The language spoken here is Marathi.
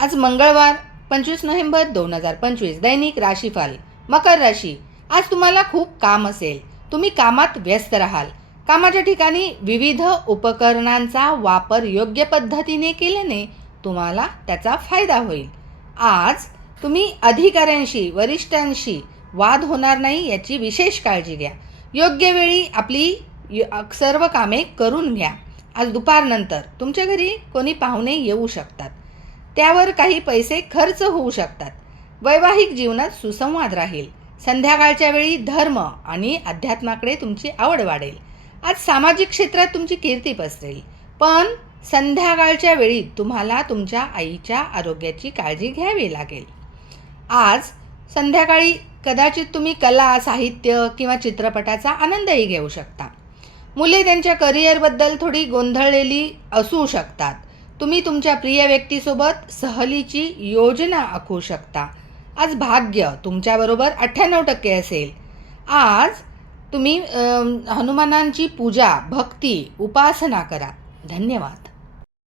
आज मंगळवार 25 नोव्हेंबर 2025 दैनिक राशीफल मकर राशी. आज तुम्हाला खूप काम असेल. तुम्ही कामात व्यस्त राहाल. कामाच्या ठिकाणी विविध उपकरणांचा वापर योग्य पद्धतीने केल्याने तुम्हाला त्याचा फायदा होईल. आज तुम्ही अधिकाऱ्यांशी वरिष्ठांशी वाद होणार नाही याची विशेष काळजी घ्या. योग्य वेळी आपली सर्व कामे करून घ्या. आज दुपारनंतर तुमच्या घरी कोणी पाहुणे येऊ शकतात. त्यावर काही पैसे खर्च होऊ शकतात. वैवाहिक जीवनात सुसंवाद राहील. संध्याकाळच्या वेळी धर्म आणि अध्यात्माकडे तुमची आवड वाढेल. आज सामाजिक क्षेत्रात तुमची कीर्ती पसरेल. पण संध्याकाळच्या वेळी तुम्हाला तुमच्या आईच्या आरोग्याची काळजी घ्यावी लागेल. आज संध्याकाळी कदाचित तुम्ही कला, साहित्य किंवा चित्रपटाचा आनंदही घेऊ शकता. मुले त्यांच्या करिअरबद्दल थोडी गोंधळलेली असू शकतात. तुम्ही तुमच्या प्रिय व्यक्तीसोबत सहलीची योजना आखू शकता. आज भाग्य तुमच्याबरोबर 98% असेल. आज तुम्ही हनुमानांची पूजा, भक्ती, उपासना करा. धन्यवाद.